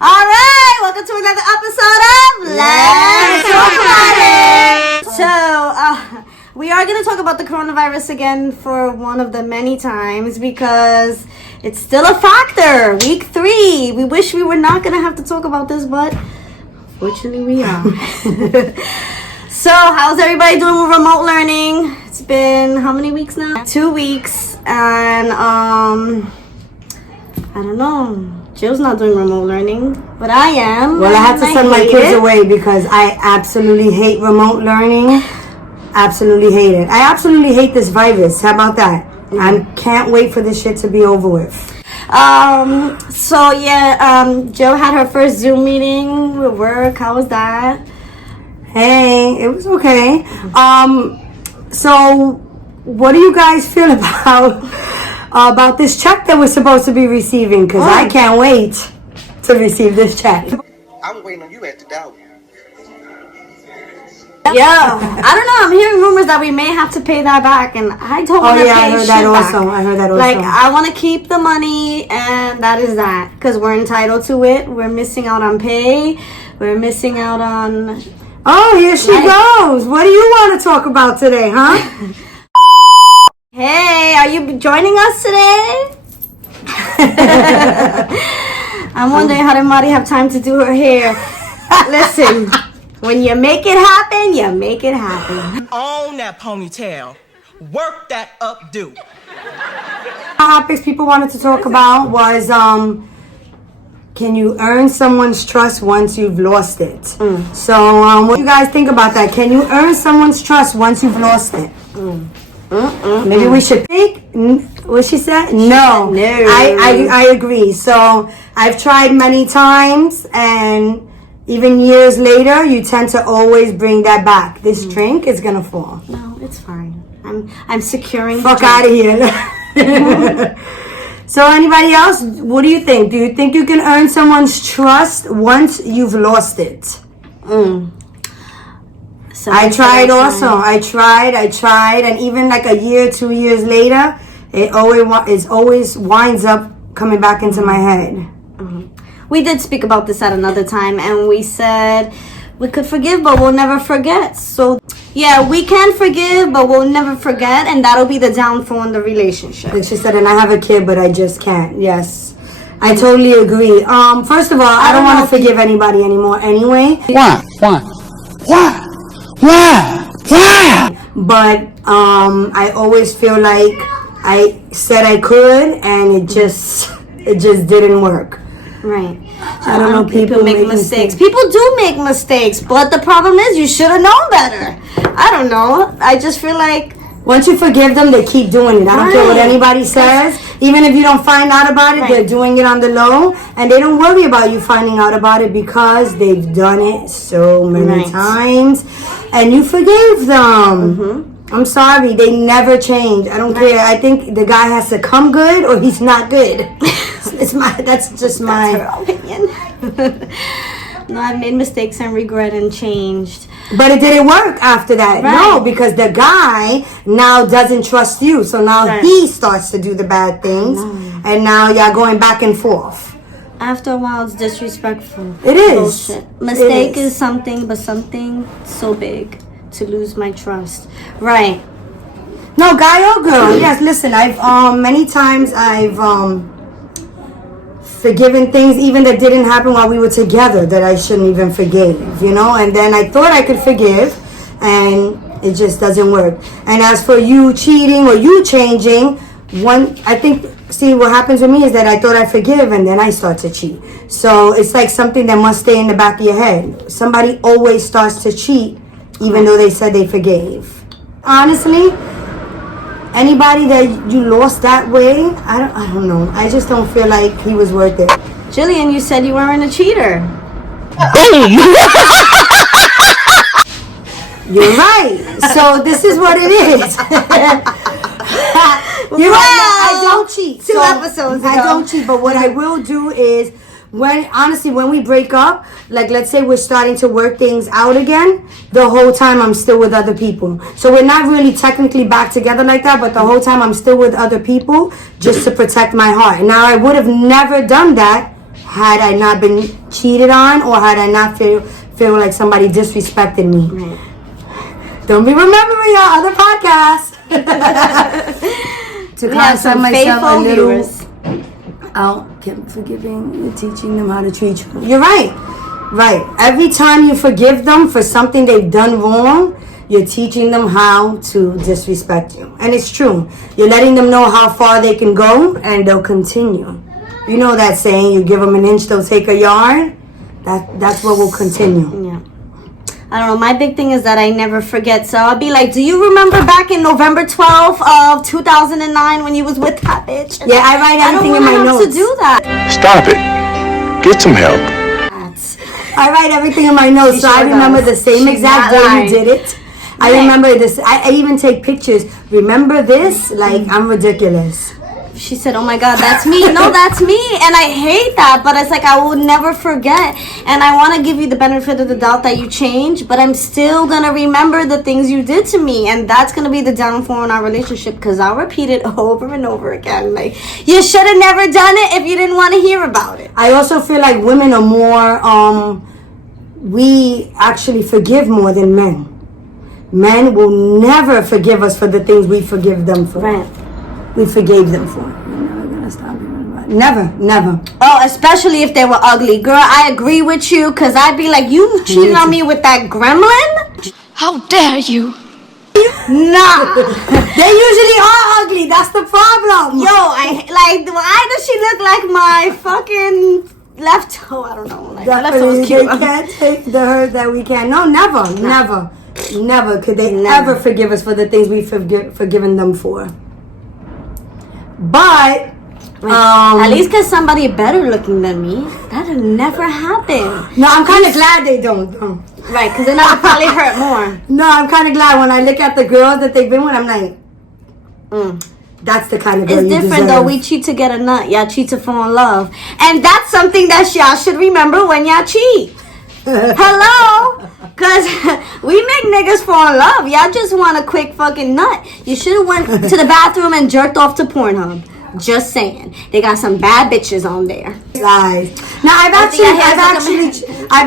All right, welcome to another episode of Let's Talk About It. So, we are going to talk about the coronavirus again for one of the many times because it's still a factor. Week 3. We wish we were not going to have to talk about this, but fortunately we are. So, how's everybody doing with remote learning? It's been how many weeks now? 2 weeks, and I don't know. Jill's not doing remote learning, but I am. Well, I had to send my kids away because I absolutely hate remote learning. Absolutely hate it. I absolutely hate this virus. How about that? I can't wait for this shit to be over with. Jill had her first Zoom meeting with work. How was that? Hey, it was okay. So what do you guys feel about this check that we're supposed to be receiving? Because I can't wait to receive this check. I'm waiting on you at the door. Yeah, I don't know. I'm hearing rumors that we may have to pay that back, and I don't want to pay I heard that also. back. I heard that also. Like, I want to keep the money, and that is that, because we're entitled to it. We're missing out on pay. We're missing out on. Oh, here she goes. What do you want to talk about today, huh? Hey, are you joining us today? I'm wondering how did Mari have time to do her hair. Listen, when you make it happen, you make it happen. Own that ponytail. Work that updo. Topics people wanted to talk about was can you earn someone's trust once you've lost it? So what do you guys think about that? Can you earn someone's trust once you've lost it? Maybe we should think. What she said? No. I agree. So I've tried many times, and even years later, you tend to always bring that back. This drink is gonna fall. No, it's fine. I'm securing. Fuck out of here. So anybody else? What do you think? Do you think you can earn someone's trust once you've lost it? So I tried also. I tried, and even like a year, 2 years later, it always winds up coming back into my head. We did speak about this at another time, and we said we could forgive, but we'll never forget. So yeah, we can forgive, but we'll never forget, and that'll be the downfall in the relationship. Like she said, and I have a kid, but I just can't. Yes, I totally agree. First of all, I don't want to forgive anybody anymore anyway. Why? But I always feel like I said I could, and it just didn't work. Right. I don't know. People make mistakes. People do make mistakes, but the problem is you should have known better. I don't know. I just feel like once you forgive them, they keep doing it. I don't care what anybody says. Even if you don't find out about it, they're doing it on the low, and they don't worry about you finding out about it because they've done it so many times, and you forgave them. I'm sorry, they never change. I don't care. I think the guy has to come good or he's not good. That's her opinion. No, I've made mistakes and regret and changed. But it didn't work after that. Right. No, because the guy now doesn't trust you. So now he starts to do the bad things. And now y'all going back and forth. After a while, it's disrespectful. It is. Bullshit. Mistake is something, but something so big to lose my trust. Right. No, guy or girl. Yes, listen, I've many times I've forgiven things even that didn't happen while we were together that I shouldn't even forgive, you know, and then I thought I could forgive and it just doesn't work. And as for you cheating or you changing, see what happens with me is that I thought I forgive and then I start to cheat. So it's like something that must stay in the back of your head. Somebody always starts to cheat even though they said they forgave. Honestly, anybody that you lost that way, I don't know. I just don't feel like he was worth it. Jillian, you said you weren't a cheater. You're right. So this is what it is. You're right. I don't cheat. Two episodes ago. I don't cheat. But what I will do is when we break up, like let's say we're starting to work things out again, the whole time I'm still with other people. So we're not really technically back together like that, but the whole time I'm still with other people just to protect my heart. Now I would have never done that had I not been cheated on, or had I not feel like somebody disrespected me. Right. Don't be remembering our other podcasts. To We have some faithful viewers. out, forgiving, you're teaching them how to treat you. You're right. Right. Every time you forgive them for something they've done wrong, you're teaching them how to disrespect you. And it's true. You're letting them know how far they can go, and they'll continue. You know that saying, you give them an inch, they'll take a yard? That's what will continue. Yeah. I don't know. My big thing is that I never forget. So I'll be like, do you remember back in November 12th of 2009 when you was with that bitch? And Yeah, I write everything in my I don't want notes. to do that. Stop it. Get some help. I write everything in my notes, She so I sure remember does. the same She's exact not day lying. you did it. I Right. remember this. I even take pictures. Remember this? Like, I'm ridiculous. She said, oh my God, that's me. No, that's me. And I hate that, but it's like I will never forget. And I want to give you the benefit of the doubt that you changed, but I'm still going to remember the things you did to me. And that's going to be the downfall in our relationship, because I'll repeat it over and over again. Like, you should have never done it if you didn't want to hear about it. I also feel like women are more, we actually forgive more than men. Men will never forgive us for the things we forgive them for. Right. We forgave them for. We're never gonna stop it. Never. Oh, especially if they were ugly. Girl, I agree with you, because I'd be like, you cheated on me with that gremlin? How dare you? Nah. They usually are ugly. That's the problem. Yo, why does she look like my fucking left toe? I don't know. Like, my left toe Definitely, is they cute. can't take the hurt that we can. No, never could they Never. ever forgive us for the things we've forgiven them for. But At least because somebody better looking than me. That'll never happen. no, I'm kind of glad they don't. Right, because then that would probably hurt more. No, I'm kind of glad when I look at the girls that they've been with. I'm like, that's the kind of girl It's you different deserve. though. We cheat to get a nut. Y'all cheat to fall in love. And that's something that y'all should remember when y'all cheat. Hello? Because we make niggas fall in love. Y'all just want a quick fucking nut. You should have went to the bathroom and jerked off to Pornhub. Just saying. They got some bad bitches on there. Lies. Now I've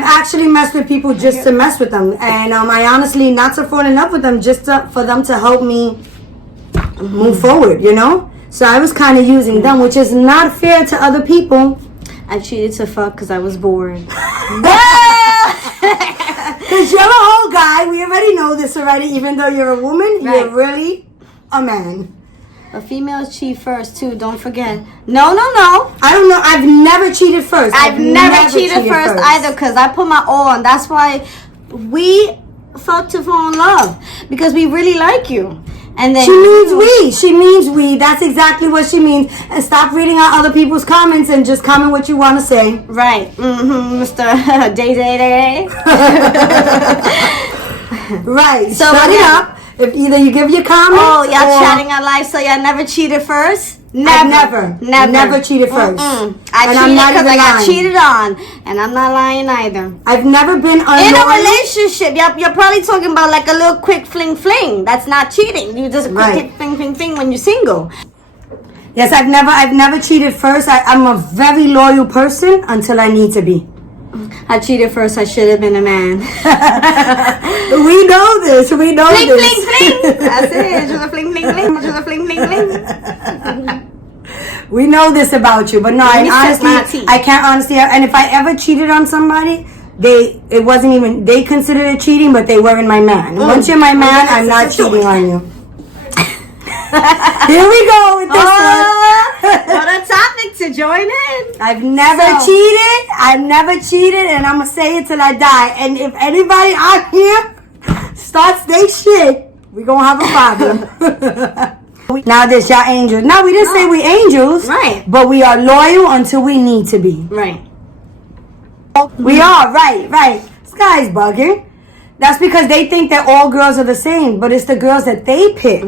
actually messed with people just to mess with them, and I honestly not to fall in love with them, just for them to help me move forward. You know. So I was kind of using them, which is not fair to other people. I cheated to fuck because I was bored. Because you're a whole guy. We already know this already. Even though you're a woman, you're Right. really a man. But females cheat first too. Don't forget. No. I don't know. I've never cheated first. I've never cheated first either, because I put my all on. That's why we fuck to fall in love, because we really like you. And then She means we. She means we. That's exactly what she means. And stop reading out other people's comments and just comment what you want to say. Right. Mr. Day. Right. So Shut it again- up. If either you give your comments Oh, y'all or chatting our life, so y'all never cheated first? I've never cheated first. I And cheated I'm not because even I got lying. cheated on. And I'm not lying either. I've never been In a unloyal. relationship, you're probably talking about like a little quick fling. That's not cheating. You just Right. quick fling when you're single. Yes, I've never cheated first. I'm a very loyal person until I need to be. I cheated first. I should have been a man. We know this. We know Fling, this. fling, fling. That's it. Just a fling, fling, fling. Just a fling, fling, fling. We know this about you, but no, Let me I suck my honestly, teeth. I can't honestly. And if I ever cheated on somebody, they considered it cheating, but they weren't my man. Once you're my man, I'm not cheating on you. Here we go with this one. What a topic to join in. I've never So- cheated. I've never cheated, and I'm gonna say it till I die. And if anybody out here starts their shit, we gonna have a problem. Now this y'all angels. No, we didn't say we angels. Right. But we are loyal until we need to be. Right. We are, right. This guy's bugging. That's because they think that all girls are the same, but it's the girls that they pick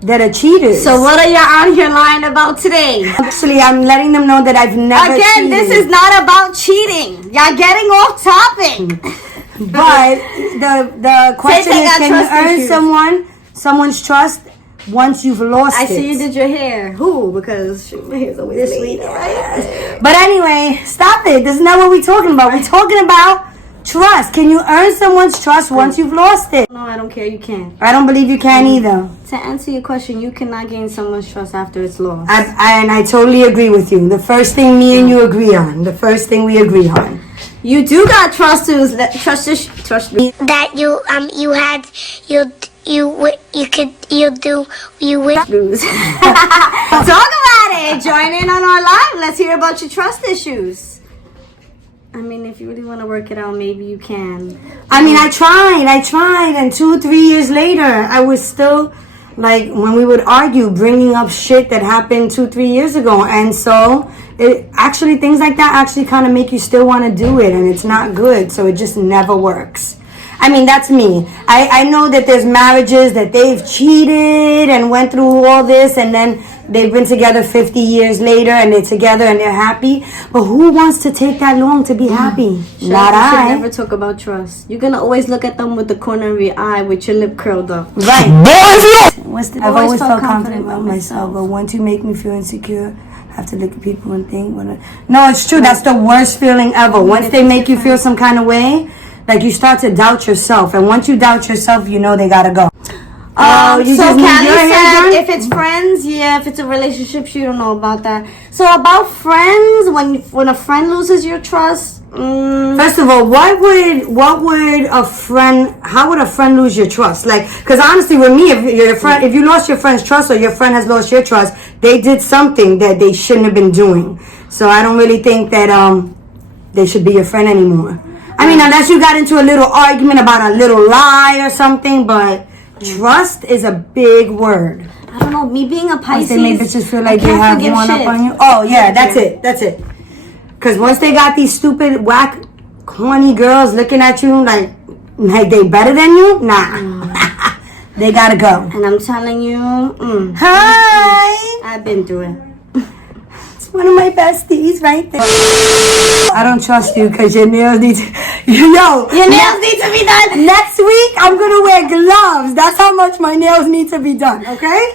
that are cheaters. So what are y'all on here lying about today? Actually, I'm letting them know that I've never Again, cheated. this is not about cheating. Y'all getting off topic. But the question they is, got can you trust earn issues. someone's trust once you've lost it. I see you did your hair. Who? Because my hair's always This late, week, right? But anyway, stop it. This is not what we're talking about. We're talking about trust. Can you earn someone's trust once you've lost it? No, I don't care. You can. I don't believe you can either. To answer your question, you cannot gain someone's trust after it's lost. I totally agree with you. The first thing me and you agree on. The first thing we agree on. You do got trust issues. Trust me. That you would Lose. Talk about it. Join in on our live. Let's hear about your trust issues. I mean, if you really want to work it out, maybe you can. I mean, I tried, and 2-3 years later, I was still, like, when we would argue, bringing up shit that happened 2-3 years ago, and so, things like that actually kind of make you still want to do it, and it's not good, so it just never works. I mean, that's me. I know that there's marriages that they've cheated and went through all this, and then they've been together 50 years later, and they're together and they're happy. But who wants to take that long to be happy? Not You should I. never talk about trust. You're gonna always look at them with the corner of your eye with your lip curled up. Right. What's the I've always felt confident about myself, but once you make me feel insecure, I have to look at people and think. No, it's true. That's the worst feeling ever. Once they make you feel some kind of way, like you start to doubt yourself, and once you doubt yourself, you know they gotta go. You so just need Callie your hair said done? if it's friends, yeah. If it's a relationship, she don't know about that. So about friends, when a friend loses your trust, First of all, what would a friend? How would a friend lose your trust? Like, because honestly, with me, if you lost your friend's trust or your friend has lost your trust, they did something that they shouldn't have been doing. So I don't really think that they should be your friend anymore. I mean, unless you got into a little argument about a little lie or something, but trust is a big word. I don't know. Me being a Pisces, They make bitches feel like I they can't have forgive one shit. up on you. Oh yeah, that's it. Because once they got these stupid, whack, corny girls looking at you like they better than you, nah. They gotta go. And I'm telling you, Hi! I've been through it. It's one of my besties right there. I don't trust you because your nails need to... Your nails need to be done. Next week, I'm gonna wear gloves. That's how much my nails need to be done, okay?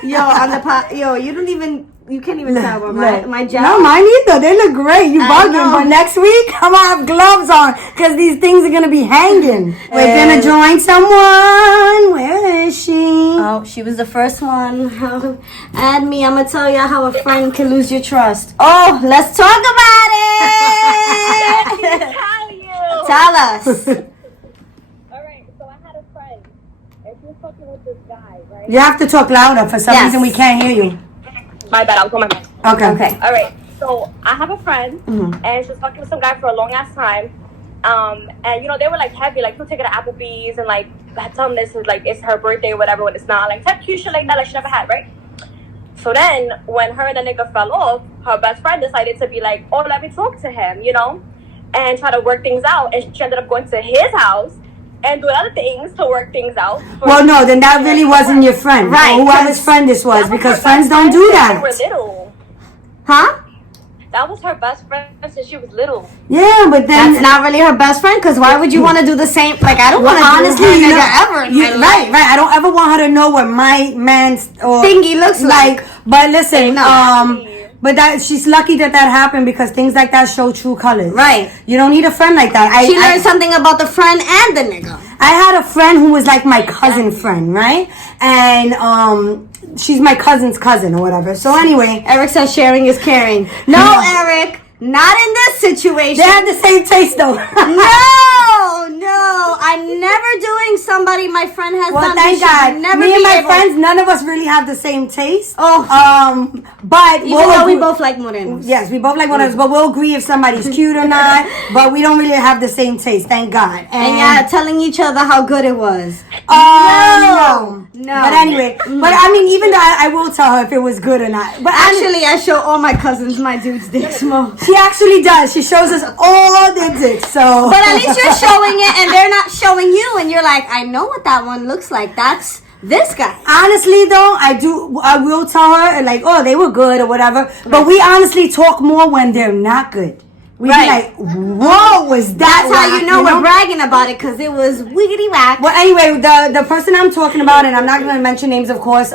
You can't even tell about my gel. No, mine either. They look great. You I bugging. know. But next week, I'm gonna have gloves on because these things are gonna be hanging. We're gonna join someone. Where is she? Oh, she was the first one. Add me. I'm gonna tell you how a friend can lose your trust. Oh, let's talk about it. Tell us. Alright, so I had a friend, and she was fucking with this guy, right? You have to talk louder. For some Yes. reason, we can't hear you. My bad, I'll put my mic. Okay. Alright, so I have a friend, and she was fucking with some guy for a long ass time. And you know, they were like heavy, like he'll take her to Applebee's and like tell him this is like it's her birthday or whatever when it's not, like type cute shit like that, like she never had, right? So then when her and the nigga fell off, her best friend decided to be like, oh, let me talk to him, you know, and try to work things out. And she ended up going to his house and doing other things to work things out. Well, no, then that really wasn't your friend. Right, Or whoever's friend this was, That because her friends best don't friend do since that. they were little. Huh? That was her best friend since she was little. Yeah, but then... That's not really her best friend. Because why would you want to do the same? Like I don't want to honestly, do you her know, nigga ever. in my life. right. I don't ever want her to know what my man's or Thingy looks like. But listen, Exactly. but that she's lucky that happened because things like that show true colors. Right. You don't need a friend like that. She learned something about the friend and the nigga. I had a friend who was like my cousin friend, right? And she's my cousin's cousin or whatever. So anyway, Eric says sharing is caring. No, Eric, not in this situation. they had the same taste though. No, I'm never doing somebody my friend has Well, done. thank We should God. Never Me and be my able- friends, none of us really have the same taste. Oh. But Even though we both like morenos. Yes, we both like morenos, but we'll agree if somebody's cute or not. But we don't really have the same taste, thank God. And yeah, telling each other how good it was. No. No. But anyway, but I mean, even though I will tell her if it was good or not. But Actually, I show all my cousins my dude's dicks more. she actually does. She shows us all the dicks. So, But at least you're showing it and they're not showing you. And you're like, I know what that one looks like. That's this guy. honestly, though, I will tell her like, oh, they were good or whatever. But we honestly talk more when they're not good. we'd Right. be like, whoa, was that That's how whack, you know we're bragging about it, because it was wiggity whack. Well, anyway, the person I'm talking about, and I'm not going to mention names, of course,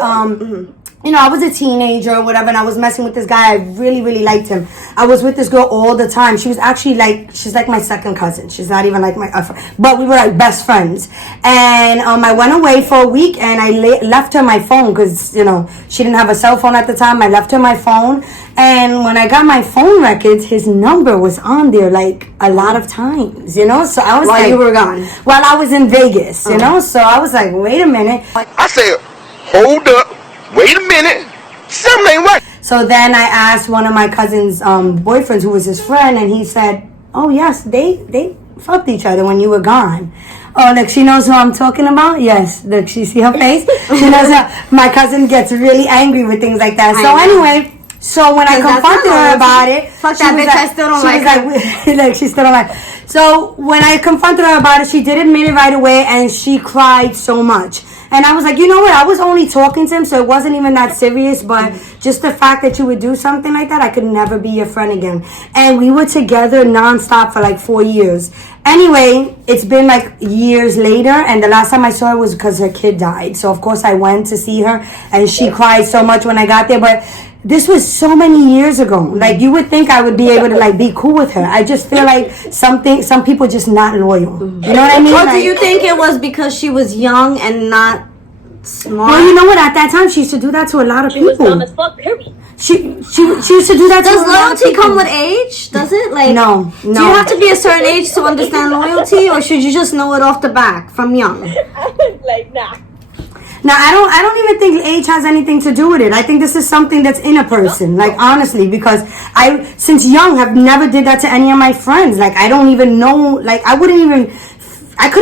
you know, I was a teenager or whatever, and I was messing with this guy. I really, really liked him. I was with this girl all the time. She was actually like, she's like my second cousin. She's not even like my, but we were like best friends. And I went away for a week, and I left her my phone because, you know, she didn't have a cell phone at the time. I left her my phone. And when I got my phone records, his number was on there like a lot of times, you know? So I was While like, you were gone. While I was in Vegas, you know? So I was like, wait a minute. I said, hold up, wait a minute, something ain't right. So then I asked one of my cousin's boyfriends, who was his friend, and he said, oh yes, they fucked each other when you were gone. Oh, look, she knows who I'm talking about? Yes, look, she see her face? She knows my cousin gets really angry with things like that. So anyway, so when I confronted her about it, fuck that bitch, I still don't like her. Like, she still don't like her. So when I confronted her about it, she did admit it right away, and she cried so much. And I was like, you know what? I was only talking to him, so it wasn't even that serious. But just the fact that you would do something like that, I could never be your friend again. And we were together nonstop for like 4 years. Anyway, it's been like years later, and the last time I saw her was because her kid died. So of course I went to see her, and she cried so much when I got there. But this was so many years ago. Like, you would think I would be able to like be cool with her. I just feel like some people just not loyal. You know what I mean? Or do you think it was because she was young and not smart? Well, you know what? At that time, she used to do that to a lot of She was people. dumb as fuck, period. She used to do that. Does to a lot of loyalty people. come with age? Does it? Like, No. Do you have to be a certain age to understand loyalty, or should you just know it off the back from young? Like, nah. Now, I don't even think age has anything to do with it. I think this is something that's in a person, like, honestly, because I, since young, have never did that to any of my friends. Like, I don't even know, like, I couldn't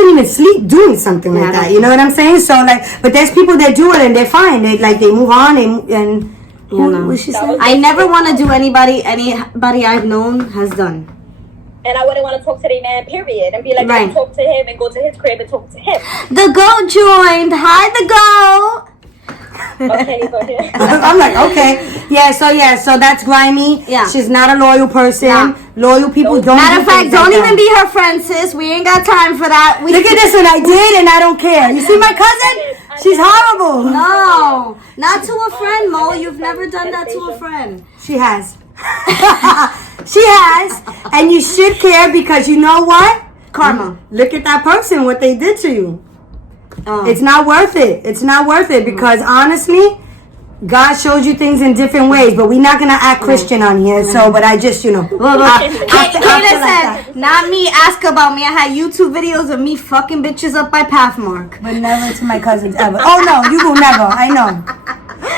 even sleep doing something like that. You know what I'm saying? So, like, but there's people that do it and they're fine. They move on and You know. what she said? I never want to do anybody I've known has done. And I wouldn't want to talk to the man, period. And be like, Right. talk to him and go to his crib and talk to him. The goat joined. Hi, the goat. Okay, he's on here. I'm like, okay. So that's grimy. Yeah. She's not a loyal person. Nah. Loyal people don't Matter do of fact, things don't like even that. be her friend, sis. We ain't got time for that. Look at this one. I did and I don't care. You see my cousin? She's horrible. No, not to a friend, Mo. You've never done that to a friend. She has. She has. And you should care because you know what? Karma. Look at that person, what they did to you. Oh. It's not worth it. It's not worth it because honestly, God shows you things in different ways, but we're not gonna act Christian on here. So, but I just, Kayla said, not me, ask about me. I had YouTube videos of me fucking bitches up by Pathmark. but never to my cousins ever. Oh no, you will never. I know.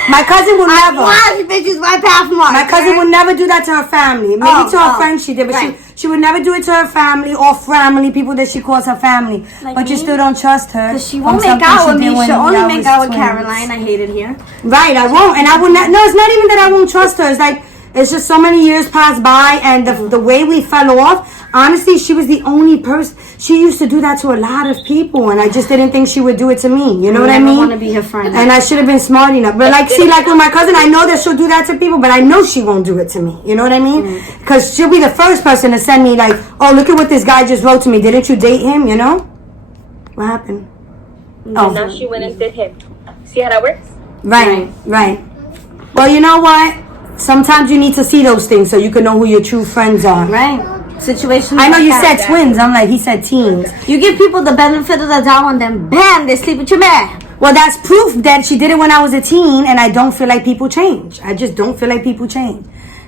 My cousin will never. Watch bitches by Pathmark. My cousin would never do that to her family. Maybe to her friends she did, but right. she would never do it to her family or family, people that she calls her family. Like but you me? still don't trust her. Because she from won't make something out she with did me. when She'll only y'all make was out with twins. Caroline. I hate it here. Right, I won't. And I will not. No, it's not even that I won't trust her. It's like, it's just so many years passed by and the way we fell off, honestly, she was the only person. She used to do that to a lot of people and I just didn't think she would do it to me. You know what I mean? I want to be her friend. And I should have been smart enough. But like, see, like with my cousin, I know that she'll do that to people, but I know she won't do it to me. You know what I mean? Because she'll be the first person to send me like, oh, look at what this guy just wrote to me. Didn't you date him? You know? What happened? And now she went and did him. See how that works? Right. Well, you know what? Sometimes you need to see those things so you can know who your true friends are. Right. Situations. I know like you that. said twins. I'm like, he said teens. You give people the benefit of the doubt and then bam, they sleep with your man. Well, that's proof that she did it when I was a teen, and I don't feel like people change. I just don't feel like people change.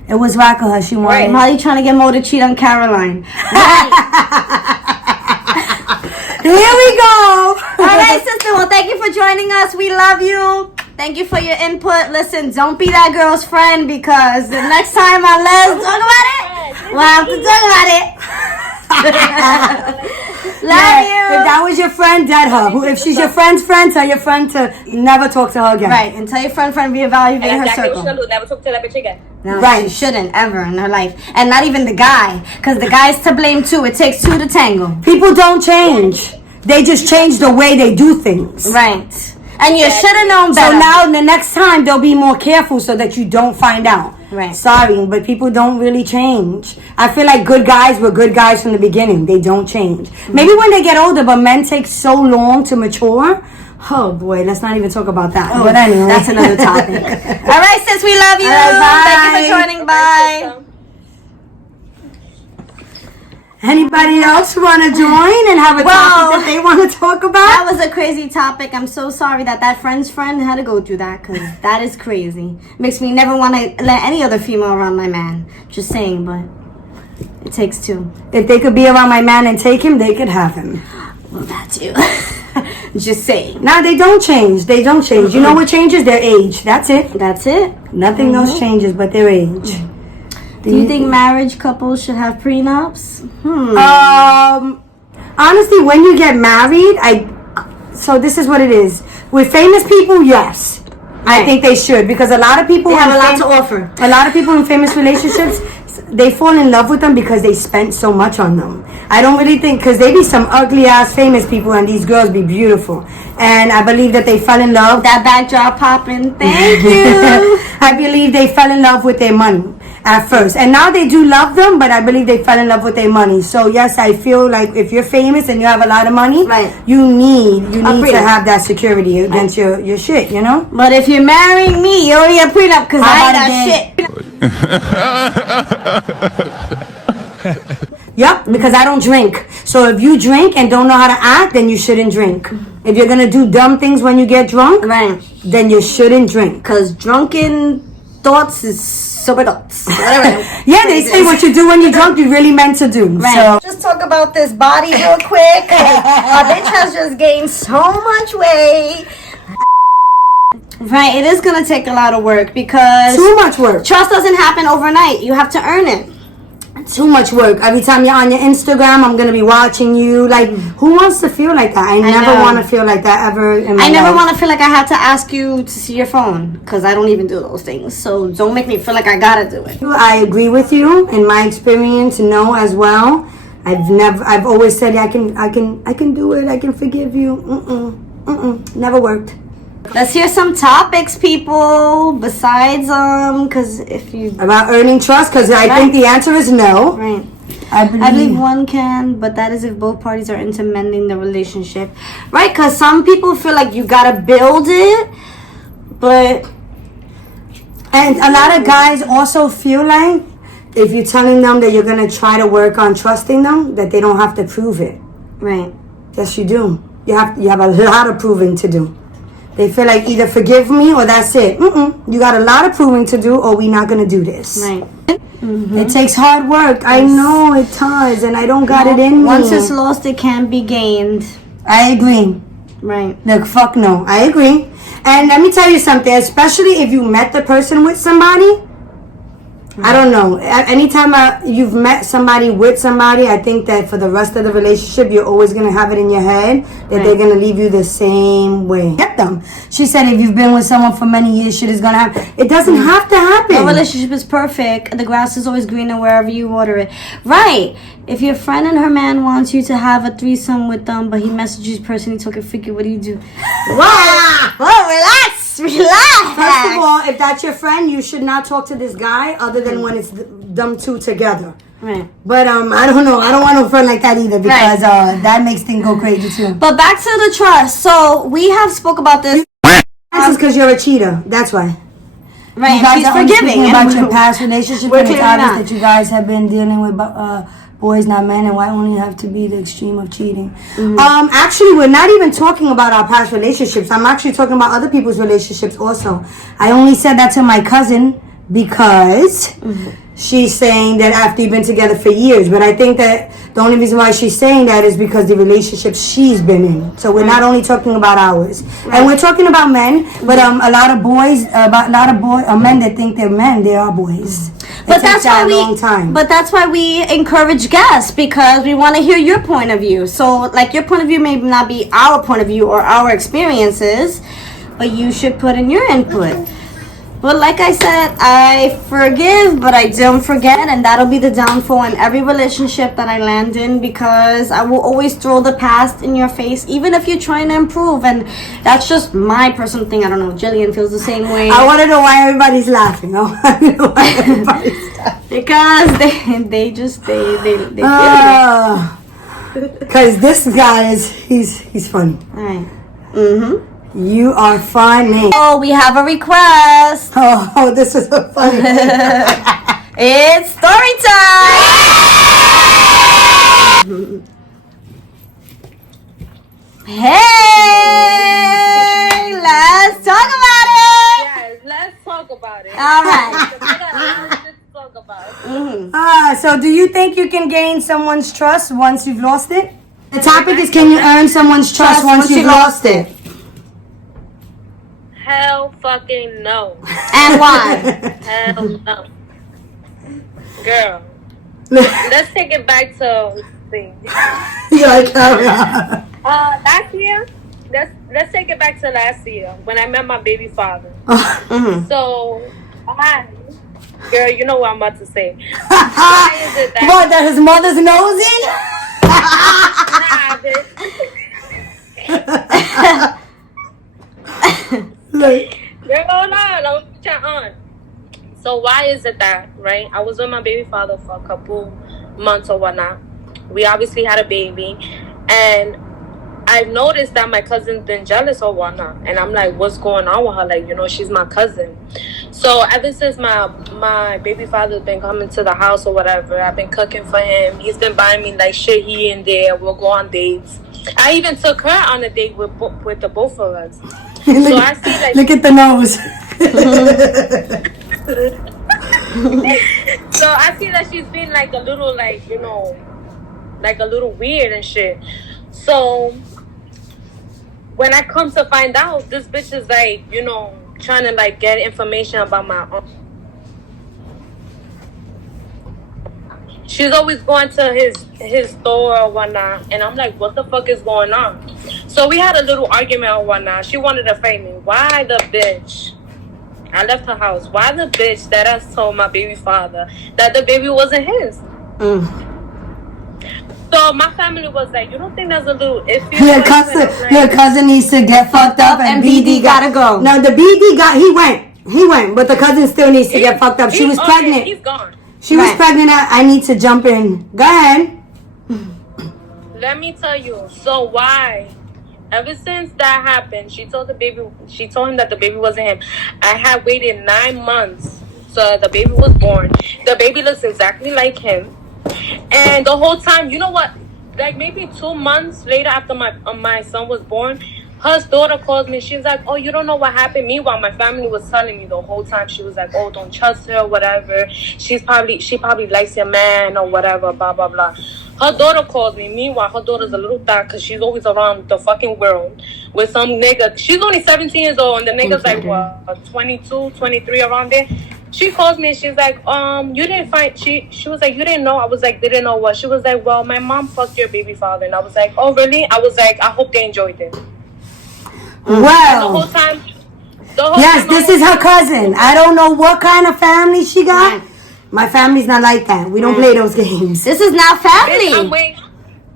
It was whack of her. She wanted. Right. Molly trying to get Mo to cheat on Caroline. Here we go. All right, sister. Well, thank you for joining us. We love you. Thank you for your input. Listen, don't be that girl's friend because the next time let's talk about it, we'll have to talk about it. Love you. If that was your friend, dead her. If she's your friend's friend, tell your friend to never talk to her again. Right, and tell your friend reevaluate And her exactly what circle. she'll do. Never talk to that bitch again. No, Right. she shouldn't ever in her life. And not even the guy, because the guy's to blame too. It takes two to tango. People don't change. They just change the way they do things. Right. And you should have known So better. now the next time they'll be more careful so that you don't find out. Right. Sorry, but people don't really change. I feel like good guys were good guys from the beginning. They don't change. Maybe when they get older, but men take so long to mature. Oh boy, let's not even talk about that. But anyway, that's another topic. All right, sis, we love you. All right, Thank you for bye. joining. Bye. Anybody else want to join and have a topic that they want to talk about? That was a crazy topic. I'm so sorry that friend's friend had to go through that, because that is crazy. Makes me never want to let any other female around my man. Just saying, but it takes two. If they could be around my man and take him, they could have him. Well, that too. Just saying. Nah, they don't change. They don't change. You know what changes? Their age. That's it. That's it. Nothing else changes but their age. Do you think marriage couples should have prenups? Honestly, when you get married, so this is what it is. With famous people, yes. I Right. think they should, because a lot of people They have in a lot fam- to offer. A lot of people in famous relationships, they fall in love with them because they spent so much on them. I don't really think, because they be some ugly ass famous people and these girls be beautiful. And I believe that they fell in love. That backdrop popping. Thank you. I believe they fell in love with their money at first, and now they do love them, but I believe they fell in love with their money. So yes, I feel like if you're famous and you have a lot of money, Right. you need to prenup. have that security against your shit, you know. But if you're marrying me, you don't need a prenup, because How I ain't about got a shit. Yep, because I don't drink. So if you drink and don't know how to act, then you shouldn't drink. If you're gonna do dumb things when you get drunk, Right. then you shouldn't drink. Because drunken thoughts is sober thoughts. Yeah, they say what you do when you're drunk, you really meant to do. Right. So Just talk about this body real quick. Our bitch has just gained so much weight. Right, it is gonna take a lot of work, because too much work. trust doesn't happen overnight. You have to earn it. Too much work. Every time you're on your Instagram, I'm gonna be watching you. Like, who wants to feel like that? I never know. want to feel like that ever in my I never life. want to feel like I have to ask you to see your phone, because I don't even do those things. So don't make me feel like I gotta do it. I agree with you. In my experience, no, as well. I've always said I can do it. I can forgive you. Never worked. Let's hear some topics, people. Besides, because if you About earning trust, because I think the answer is no. right. I I believe one can, but that is if both parties are into mending the relationship. Right, because some people feel like you gotta build it, but And a lot of guys also feel like if you're telling them that you're gonna try to work on trusting them, that they don't have to prove it. right. Yes, you do. You have a lot of proving to do. They feel like either forgive me or that's it. You got a lot of proving to do, or we're not gonna do this. Right. It takes hard work. I know it does, and I don't got it in me. Once it's lost, it can't be gained. I agree. Right. Look, fuck no. I agree. And let me tell you something, especially if you met the person with somebody. I don't know. Anytime you've met somebody with somebody, I think that for the rest of the relationship, you're always going to have it in your head that they're going to leave you the same way. Get them. She said if you've been with someone for many years, shit is going to happen. It doesn't have to happen. No relationship is perfect. The grass is always greener wherever you water it. Right. If your friend and her man wants you to have a threesome with them, but he messages you personally talking freaky, what do you do? Wow. Whoa, relax. Relax. First of all, if that's your friend, you should not talk to this guy other than when it's them two together. Right. But I don't know. I don't want no friend like that either, because that makes things go crazy too. But back to the trust. So we have spoke about this. This is because you're a cheater. That's why. Right. You guys She's are only forgiving. speaking about your past relationships, We're and it's clearing obvious out. that you guys have been dealing with boys, not men, and why only have to be the extreme of cheating. Actually, we're not even talking about our past relationships. I'm actually talking about other people's relationships also. I only said that to my cousin because she's saying that after you've been together for years. But I think that the only reason why she's saying that is because the relationship she's been in. So we're not only talking about ours, and we're talking about men. But a lot of men that think they're men, they are boys. But that's why a long time. But that's why we encourage guests, because we want to hear your point of view. So, like, your point of view may not be our point of view or our experiences, but you should put in your input. But like I said, I forgive, but I don't forget, and that'll be the downfall in every relationship that I land in, because I will always throw the past in your face, even if you're trying to improve, and that's just my personal thing. I don't know if Jillian feels the same way. I want to know why everybody's laughing. I want to know why everybody's laughing. Because they feel Because this guy he's funny. Alright. Mm-hmm. You are funny. Oh, we have a request. Oh, this is so funny. It's story time. Hey, let's talk about it. Yes, let's talk about it. All right. Let's talk about it. So do you think you can gain someone's trust once you've lost it? The topic is, can you earn someone's trust once you've lost it? Hell fucking no. And why? Hell no. Girl, let's take it back to, let's see. You're like, carry on. Last year, let's take it back to last year when I met my baby father. So, girl, you know what I'm about to say. Why is it that? What, that his mother's nosy? Nah, bitch. Like, Girl, hold on. I'll put your on. So why is it that, right? I was with my baby father for a couple months or whatnot. We obviously had a baby, and I've noticed that my cousin's been jealous or whatnot, and I'm like, what's going on with her? Like, you know, she's my cousin. So ever since my baby father's been coming to the house or whatever, I've been cooking for him. He's been buying me like shit here and there. We'll go on dates. I even took her on a date with the both of us. So I see like, look at the nose. so I see that she's been like a little, like, you know, like a little weird and shit. So when I come to find out, this bitch is like, you know, trying to like get information about my aunt. She's always going to his store or whatnot, and I'm like, what the fuck is going on? So we had a little argument or whatnot. She wanted to fight me. Why the bitch? I left her house. Why the bitch that I told my baby father that the baby wasn't his? So my family was like, you don't think that's a little iffy? Your cousin needs to get fucked up, and BD gotta go. No, the BD he went, but the cousin still needs to get fucked up. She was pregnant. He's gone. She was pregnant. I need to jump in. Go ahead. Let me tell you. So why? Ever since that happened, she told him that the baby wasn't him. I had waited 9 months, so the baby was born. The baby looks exactly like him, and the whole time, you know what? Like maybe 2 months later, after my son was born, her daughter calls me. She's like, "Oh, you don't know what happened." Meanwhile, my family was telling me the whole time. She was like, "Oh, don't trust her, whatever. She probably likes your man or whatever." Blah blah blah. Her daughter calls me. Meanwhile, her daughter's a little thot because she's always around the fucking world with some nigga. She's only 17 years old, and the nigga's like, what, 22, 23, around there. She calls me and she's like, you didn't find, she was like, you didn't know? I was like, didn't know what? She was like, well, my mom fucked your baby father. And I was like, oh, really? I was like, I hope they enjoyed it. Well, The whole time, yes, this is her cousin. I don't know what kind of family she got. My family's not like that. We don't play those games. This is not family.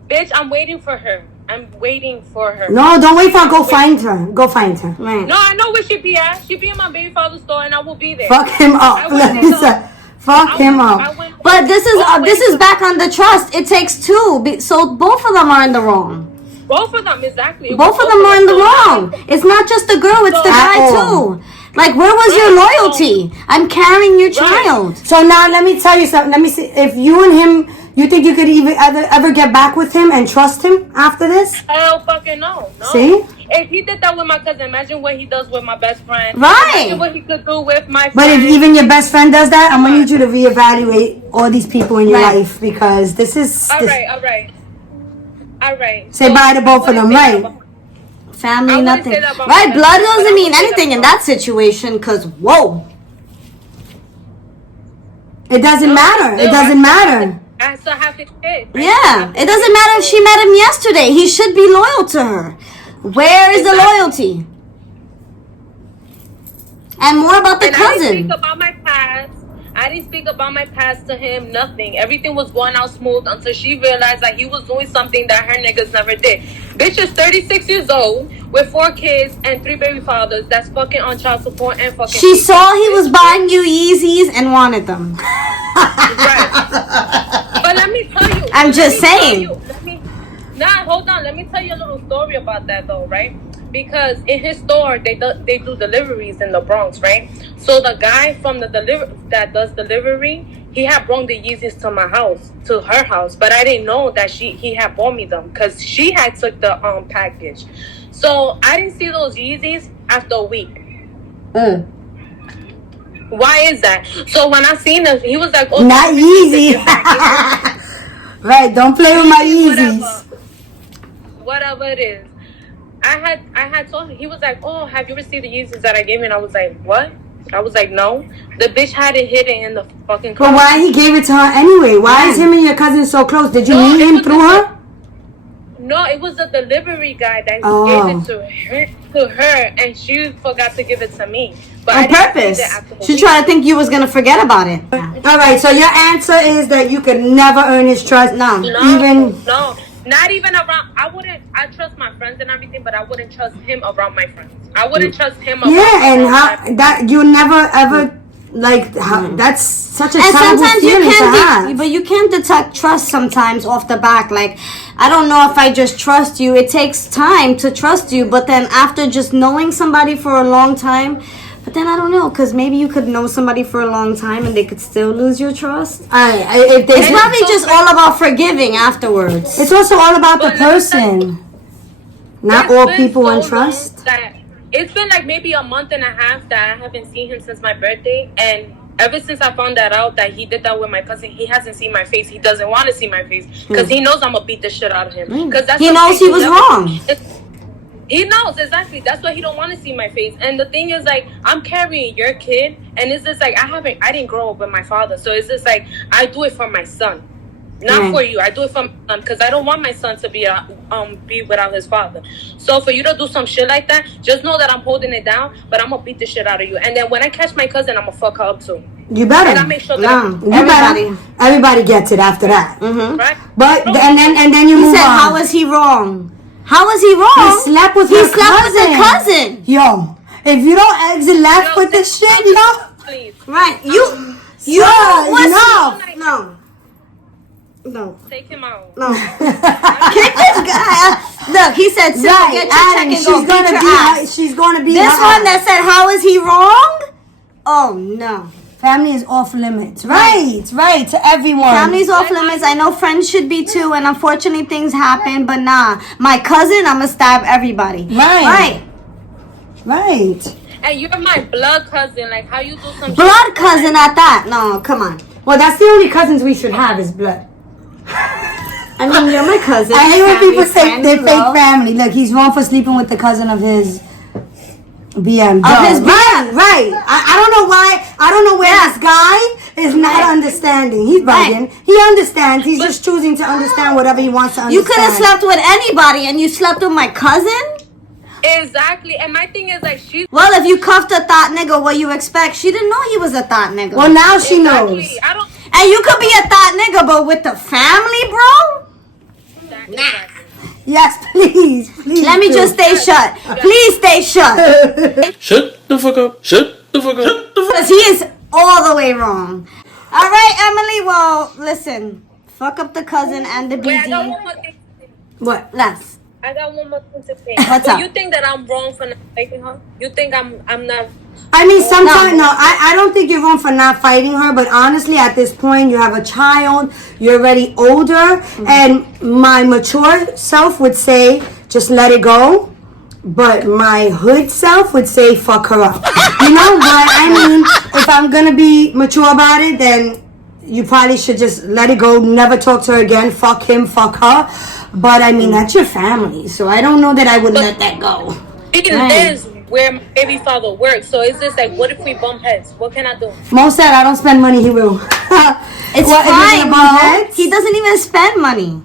Bitch, I'm waiting for her. I'm waiting for her. No, don't wait for her. Go find her. Go find her. Right. No, I know where she be at. She be in my baby father's store, and I will be there. Fuck him up. Lisa. Fuck him up. But this is back on the trust. It takes two. So both of them are in the wrong. Both of them, exactly. Both of them are in the wrong. It's not just the girl, it's the guy too. Like, where was your loyalty? I'm carrying your child. So now let me tell you something. Let me see. If you and him, you think you could even ever get back with him and trust him after this? Hell fucking no. See? If he did that with my cousin, imagine what he does with my best friend. Right. Imagine what he could do with my friend. But if even your best friend does that, I'm going to need you to reevaluate all these people in your life, because this is... All right. Say bye to both of them, right? Family, nothing. Right, blood doesn't mean anything in that situation, because, whoa. It doesn't matter. It doesn't matter. I still have to kid. Yeah, it doesn't matter if she met him yesterday. He should be loyal to her. Where is the loyalty? And more about the And I didn't cousin. speak about my past. I didn't speak about my past to him, nothing. Everything was going out smooth until she realized that he was doing something that her niggas never did. Bitch is 36 years old with 4 kids and 3 baby fathers that's fucking on child support and fucking. She saw he was buying you Yeezys and wanted them. Right. But let me tell you. I'm just saying. Hold on. Let me tell you a little story about that though, right? Because in his store, they do deliveries in the Bronx, right? So the guy from the that does delivery, he had brought the Yeezys to my house, to her house, but I didn't know that he had bought me them because she had took the package. So I didn't see those Yeezys after a week. Why is that? So when I seen them, he was like, "Oh, Not Yeezy." Right, don't play with my Yeezys. Whatever it is. I had told him, he was like, "Oh, have you received the Yeezys that I gave you?" And I was like, "What?" I was like, "No." The bitch had it hidden in the fucking car. But why he gave it to her anyway? Why is him and your cousin so close? Did you meet him through her? No, it was the delivery guy that Oh. gave it to her, and she forgot to give it to me. But I On didn't see purpose. that after the She week. tried to think you was gonna forget about it. All right, so your answer is that you could never earn his trust. No. No, not even around. I trust my friends and everything, but I wouldn't trust him around my friends. I wouldn't trust him around Yeah, and around how my- that you never ever like how, that's such a And terrible sometimes you feeling to can't, have. but you can't detect trust sometimes off the back. Like, I don't know if I just trust you. It takes time to trust you, but then after just knowing somebody for a long time, but then I don't know, because maybe you could know somebody for a long time and they could still lose your trust. If they It's probably just all about forgiving afterwards. It's also all about the But let me person. Not It's all been people so want long trust. that- It's been like maybe a month and a half that I haven't seen him since my birthday, and ever since I found that out that he did that with my cousin, he hasn't seen my face. He doesn't want to see my face because he knows I'm gonna beat the shit out of him. Because that's He something knows he was never- wrong. He knows exactly. That's why he don't want to see my face. And the thing is, like, I'm carrying your kid, and it's just like I didn't grow up with my father, so it's just like I do it for my son, not for you. I do it for my son because I don't want my son to be without his father. So for you to do some shit like that, just know that I'm holding it down, but I'm gonna beat the shit out of you. And then when I catch my cousin, I'm gonna fuck her up too. You better. And I make sure that No. You Everybody. better. Everybody gets it after that. right. But and then you He move said, on. "How was he wrong? How was he wrong? He slept with He her slept with the cousin. Yo, if you don't exit left Yo, with this say- shit, yo. Please Right? You Sir, was enough. No. take him out. No. Kick this guy. Look, he said, "Sit, Right, get your check Adam, and she's go beat gonna your be ass." she's gonna be This her one ass. that said, "How is he wrong?" Oh no. Family is off limits. Right, right, to everyone. Family's off limits. I know friends should be too, and unfortunately things happen, but nah. My cousin, I'ma stab everybody. Right. Right. And you're my blood cousin. Like, how you do some shit Blood like cousin at that. No, come on. Well, that's the only cousins we should have is blood. I mean, you're my cousin. I hate when Family, people say friend, they love. fake family. Look, he's wrong for sleeping with the cousin of his BM. Of his right, right. I don't know why. I don't know where this guy is not understanding. He's bugging. He understands. He's just choosing to understand whatever he wants to understand. You could have slept with anybody, and you slept with my cousin? Exactly. And my thing is, like, she. Well, if you cuffed a thought nigga, what you expect? She didn't know he was a thought nigga. Well, now she knows. Exactly. I don't. And you could be a thought nigga, but with the family, bro? Exactly. Yes, please, please. Let me do. just stay shut. Please stay shut. Shut the fuck up. Shut the fuck up. Because he is all the way wrong. All right, Emily, well, listen. Fuck up the cousin and the Wait, I got BD. one more thing. What? Less. I got one more thing to say. What's So up? you think that I'm wrong for not liking her? You think I'm not? I mean, sometimes, no, I don't think you're wrong for not fighting her, but honestly, at this point, you have a child, you're already older, and my mature self would say, just let it go, but my hood self would say, fuck her up. You know, but I mean, if I'm gonna be mature about it, then you probably should just let it go, never talk to her again, fuck him, fuck her, but I mean, that's your family, so I don't know that I would let that go. Even this where my baby father works, so it's just like, what if we bump heads? What can I do? Mo said, I don't spend money, he will. It's What, if you're fine, gonna bump bro. heads? He doesn't even spend money.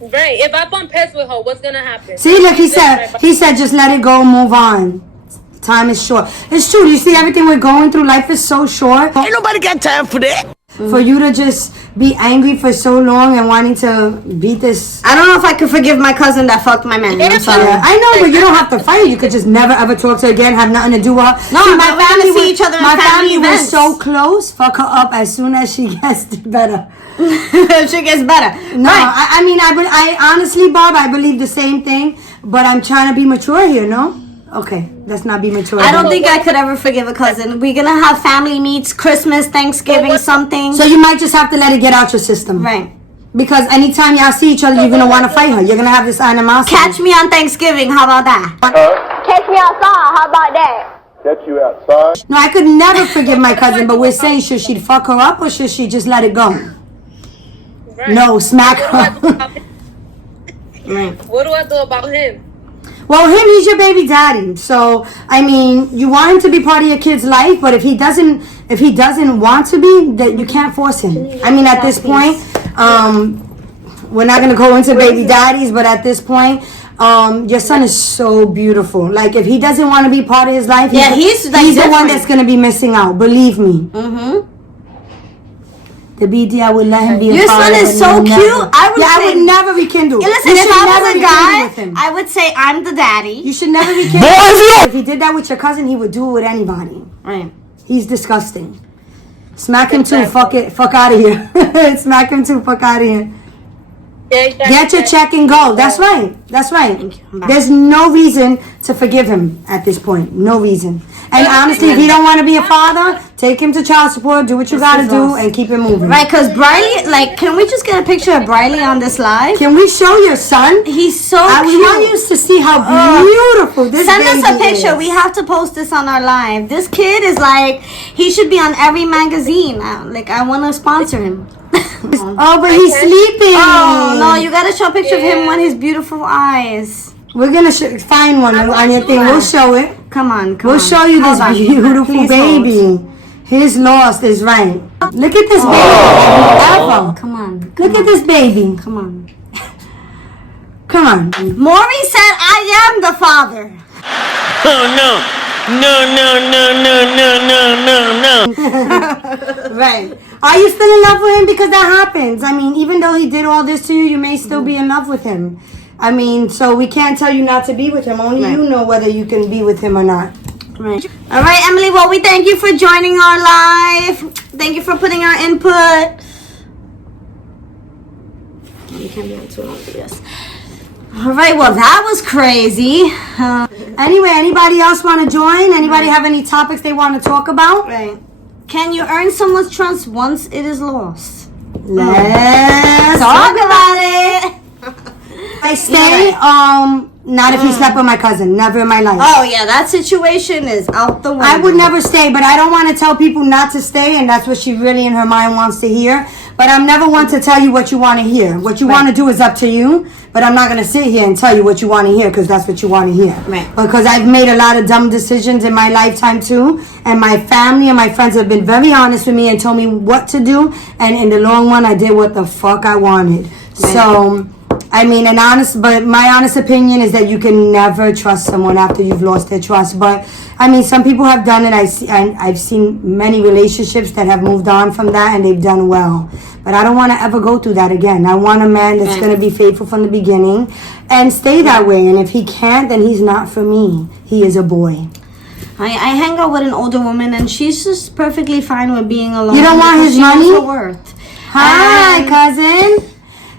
Right. If I bump heads with her, what's gonna happen? See, look, he said, just let it go, move on. Time is short. It's true. You see everything we're going through. Life is so short. Ain't nobody got time for that. For you to just be angry for so long and wanting to beat this. I don't know if I could forgive my cousin that fucked my man. I'm sorry. I know, but you don't have to fight her. You could just never ever talk to her again. Have nothing to do with her. No, See, but we're gonna see each other in my family family was events. so close. Fuck her up as soon as she gets better. She gets better. No, Right. I mean, I honestly, Barb, I believe the same thing, but I'm trying to be mature here, no? Okay, let's not be mature. I don't think I could ever forgive a cousin. We're gonna have family meets, Christmas, Thanksgiving, something. So you might just have to let it get out your system. Right. Because anytime y'all see each other, you're going to want to fight her. You're going to have this animosity. Catch me on Thanksgiving. How about that? Catch me outside. How about that? Catch you outside. No, I could never forgive my cousin, but we're saying, should she fuck her up or should she just let it go? No, smack her. What do I do about him? Well, he's your baby daddy. So, I mean, you want him to be part of your kid's life, but if he doesn't want to be, that you can't force him. I mean, at this point, we're not gonna go into baby daddies, but at this point, your son is so beautiful. Like, if he doesn't want to be part of his life, he's like the one different. that's gonna be missing out. Believe me. The BD, I would let him be a Your father. son is but so never- cute. I would never rekindle. Hey, listen, You if should I never was a rekindle guy, with him. I would say I'm the daddy. You should never rekindle. Boy, If he did that with your cousin, he would do it with anybody. Right. He's disgusting. Smack him too. Fuck it. Fuck out of here. Smack him too. Fuck out of here. Get your check and go. That's right. That's right. Thank you. Bye. There's no reason to forgive him at this point. No reason. And honestly, if he don't want to be a father, take him to child support. Do what you gotta do and keep it moving. Right, because Briley, like, can we just get a picture of Briley on this live? Can we show your son? He's so We cute. want you to see how beautiful this Send us a baby picture. is. We have to post this on our live. This kid is like, he should be on every magazine. Like, I want to sponsor him. Oh, but he's sleeping. Oh, no, you got to show a picture of him with his beautiful eyes. We're gonna find one on your thing. We'll show it. Come on, come We'll on. show you this Hold on. beautiful Please baby. hold. His lost is right. Look at this baby. Ever. Come on. Look at this baby. Come on. Come on. Maury said, I am the father. Oh no. No, no, no, no, no, no, no, no. Right. Are you still in love with him? Because that happens. I mean, even though he did all this to you, you may still be in love with him. I mean, so we can't tell you not to be with him. Only you know whether you can be with him or not. Right. All right, Emily. Well, we thank you for joining our live. Thank you for putting our input. You can't be on too long for this. All right. Well, that was crazy. Anyway, anybody else want to join? Anybody have any topics they want to talk about? Right. Can you earn someone's trust once it is lost? Let's Talk about it. I stay, not if he slept with my cousin. Never in my life. Oh yeah, that situation is out the window. I would never stay, but I don't want to tell people not to stay, and that's what she really in her mind wants to hear. But I'm never one to tell you what you want to hear. What you want to do is up to you, but I'm not going to sit here and tell you what you want to hear because that's what you want to hear. Right. Because I've made a lot of dumb decisions in my lifetime too, and my family and my friends have been very honest with me and told me what to do, and in the long run, I did what the fuck I wanted. So, I mean, but my honest opinion is that you can never trust someone after you've lost their trust. But I mean, some people have done it. I've seen many relationships that have moved on from that, and they've done well. But I don't want to ever go through that again. I want a man that's going to be faithful from the beginning and stay that way. And if he can't, then he's not for me. He is a boy. I hang out with an older woman, and she's just perfectly fine with being alone. You don't want because his she knows money? her worth. Hi, And cousin.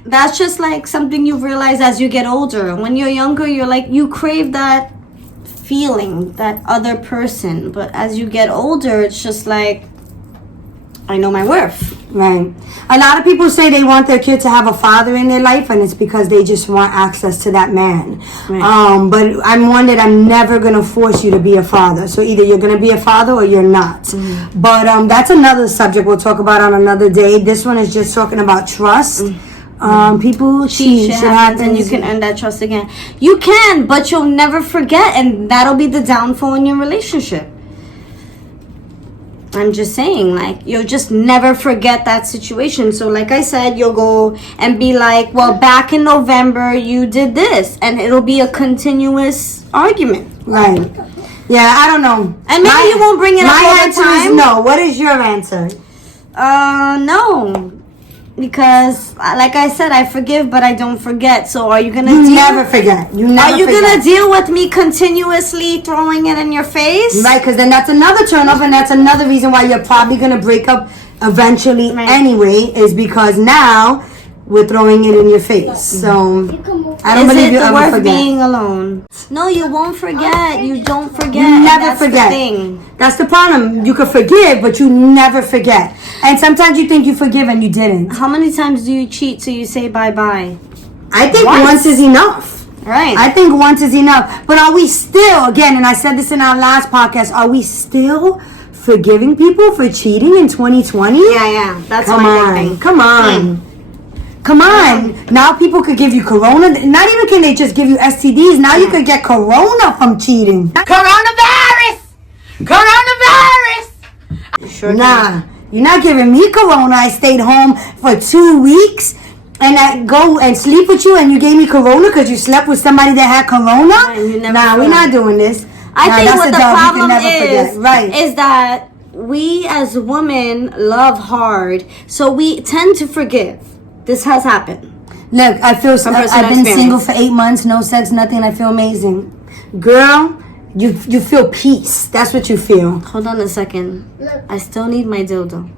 that's just like something you realize as you get older. When you're younger, you're like, you crave that feeling, that other person. But as you get older, it's just like, I know my worth. Right. A lot of people say they want their kid to have a father in their life, and it's because they just want access to that man. Right. But I'm one that I'm never going to force you to be a father. So either you're going to be a father or you're not. But that's another subject we'll talk about on another day. This one is just talking about trust. People cheat. Shit happens and you can earn that trust again. You can, but you'll never forget, and that'll be the downfall in your relationship. I'm just saying, like, you'll just never forget that situation. So like I said, you'll go and be like, well, back in November you did this, and it'll be a continuous argument. Right. Yeah, I don't know. And maybe you won't bring it up all the My answer time. is no. What is your answer? No. Because, like I said, I forgive, but I don't forget. So are you gonna You deal? never forget. You never Are you forget. gonna deal with me continuously throwing it in your face? Right, because then that's another turn off, and that's another reason why you're probably gonna break up eventually Right. anyway, is because now we're throwing it in your face. So I don't Is believe it you ever worth forget. being alone? No, you won't forget. You don't forget. You and never that's forget. The thing. That's the problem. You could forgive, but you never forget. And sometimes you think you forgive and you didn't. How many times do you cheat till you say bye-bye? I think Once. once is enough. Right. I think once is enough. But are we still, again, and I said this in our last podcast, are we still forgiving people for cheating in 2020? yeah. That's Come my on. big thing. Come on. Come on. Now people could give you corona. Not even can they just give you STDs. Now you could get corona from cheating. Coronavirus! Coronavirus! Sure. Nah. You're not giving me corona. I stayed home for 2 weeks. And I go and sleep with you and you gave me corona because you slept with somebody that had corona? And you never Nah, we're forgot. not doing this. I Nah, think that's what a the dub you can problem never forget. is, Right. is that we as women love hard, so we tend to forgive. This has happened. Look, I feel From I've personal been experience. single for 8 months, no sex, nothing. I feel amazing. Girl, you feel peace. That's what you feel. Hold on a second. I still need my dildo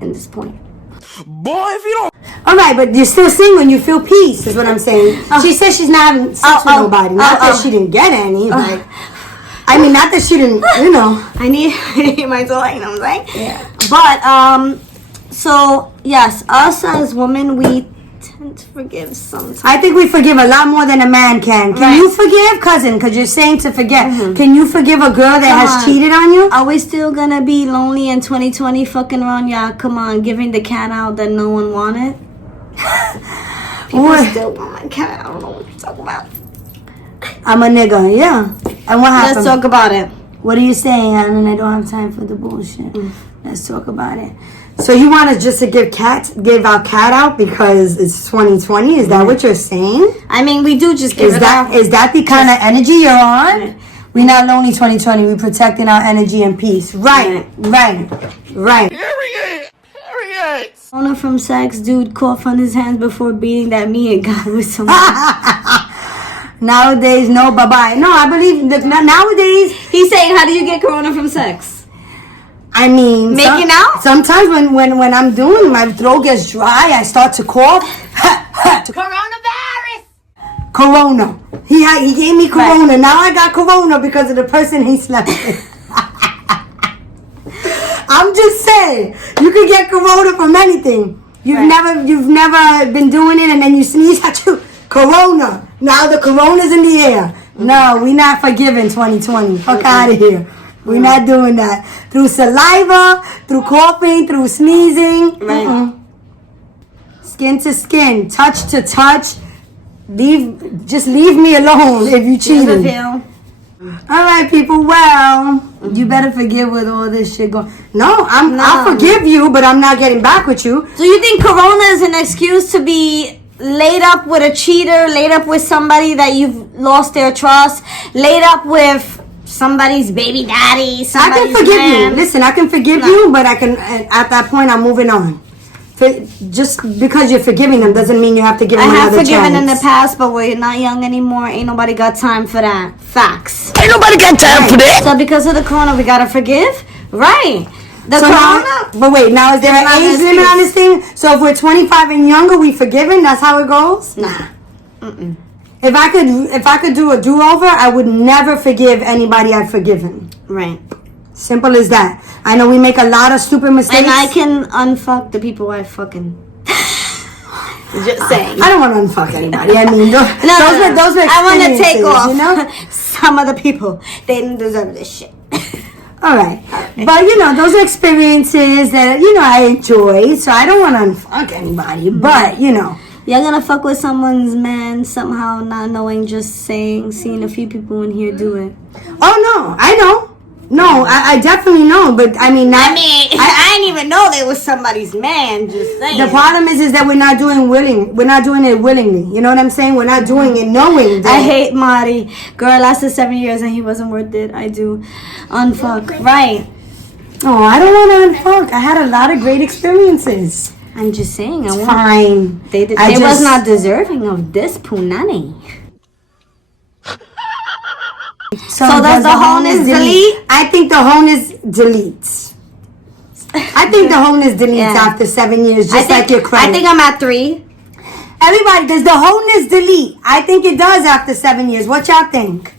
in this point. Boy, if you don't. All right, but you're still single and you feel peace, is what I'm saying. She says she's not having sex with nobody. Not that she didn't get any. Like, I mean, not that she didn't, you know. I need my dildo, you know what I'm saying? Yeah. But, so, yes, us as women, we tend to forgive sometimes. I think we forgive a lot more than a man can. Can Right. you forgive, cousin? Because you're saying to forget. Can you forgive a girl that Come has on. cheated on you? Are we still gonna be lonely in 2020 fucking around? Yeah, come on, giving the cat out that no one wanted? People What? still want my cat. I don't know what you're talking about. I'm a nigga, yeah. And what happened? Let's talk about it. What are you saying, Alan? I don't have time for the bullshit. Let's talk about it. So you want us just to give our cat out because it's 2020? Is that what you're saying? I mean, we do just give Is it that out. is that the kind of energy you're on? We're not lonely 2020. We're protecting our energy and peace. Right. Period. Owner from sex, dude cough on his hands before beating that me and guy with someone. Nowadays, no, bye-bye. No, I believe that nowadays, He's saying, how do you get corona from sex? I mean, Making out? Sometimes when I'm doing, my throat gets dry. I start to cough. Coronavirus! Corona. He gave me corona. Now I got corona because of the person he slept with. I'm just saying, you can get corona from anything. You've never been doing it, and then you sneeze at you. Corona. Now the corona's in the air. No, we not forgiving 2020. Fuck out of here. We're not doing that. Through saliva, through coughing, through sneezing. Right. Skin to skin, touch to touch. Just leave me alone if you cheated. Feel. All right, people. Well, you better forgive with all this shit going. No, I'll forgive you, but I'm not getting back with you. So you think corona is an excuse to be laid up with a cheater, laid up with somebody that you've lost their trust, laid up with somebody's baby daddy, I somebody's can forgive man? you. Listen, I can forgive you, but at that point, I'm moving on. Just because you're forgiving them doesn't mean you have to give I them have another forgiven chance. in the past, but we're not young anymore. Ain't nobody got time for that. Facts. Ain't nobody got time for that. So because of the corona, we gotta forgive? Right. The So corona? now, but wait, now is there It's not an age an limit on this thing? So if we're 25 and younger, we forgiven? That's how it goes? Nah. If I could do a do-over, I would never forgive anybody I've forgiven. Right. Simple as that. I know we make a lot of stupid mistakes. And I can unfuck the people I fucking. Just saying. I don't want to unfuck anybody. I mean, those were I want to take experiences, off you know? some of the people. They didn't deserve this shit. All right. But, those are experiences that, I enjoy. So I don't want to unfuck anybody. But, You're gonna fuck with someone's man somehow, not knowing, just seeing a few people in here do it. Oh, no. I know. No, I definitely know, but I mean, not, I didn't even know they was somebody's man. Just saying. the problem is that we're not doing it willingly. You know what I'm saying? We're not doing it knowing that. I hate Marty. Girl lasted 7 years and he wasn't worth it. I do. Unfuck. Right. Oh, I don't want to unfuck. I had a lot of great experiences. I'm just saying. It's fine. They was not deserving of this punani. So does the honus delete? I think the honus deletes. I think the honus deletes after 7 years, just like your credit. I think I'm at 3. Everybody, does the honus delete? I think it does after 7 years. What y'all think?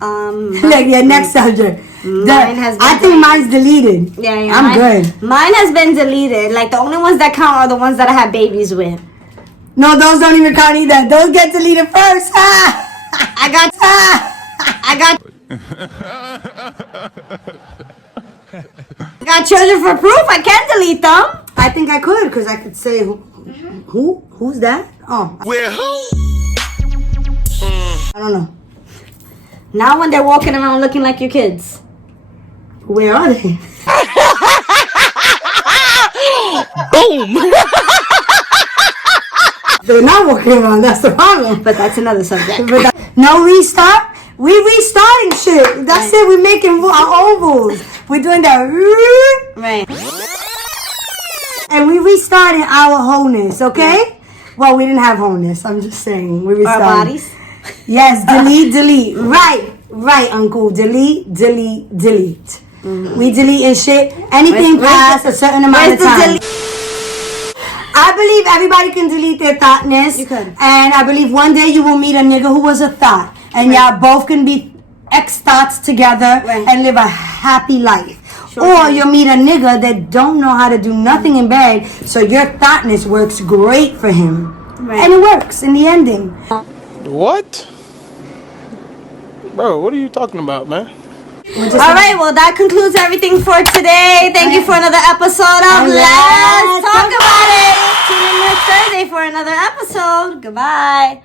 Like your next subject. I think mine's deleted. Yeah, I'm good. Mine has been deleted. Like the only ones that count are the ones that I had babies with. No, those don't even count either. Those get deleted first. I got children for proof. I can't delete them. I think I could, because I could say who's that? Oh, Well, I don't know. Now when they're walking around looking like your kids. Where are they? boom. They're not walking around. That's the problem. But that's another subject. No restart. We restarting shit. That's it. We're making our own rules. We're doing that. Right. And we restarted our wholeness, okay? Well, we didn't have wholeness. I'm just saying. We restarted. Our bodies. Yes, delete. Right, Uncle. Delete. Mm-hmm. We deleting shit. Anything past a certain amount of time. I believe everybody can delete their thoughtness. You can. And I believe one day you will meet a nigga who was a thought. And y'all both can be ex-thoughts together and live a happy life. Or you'll meet a nigga that don't know how to do nothing in bed, so your thoughtness works great for him. Right. And it works in the ending. What? Bro, what are you talking about, man? All right, well, that concludes everything for today. Thank you for another episode of Let's Talk About It. Tune in next Thursday for another episode. Goodbye.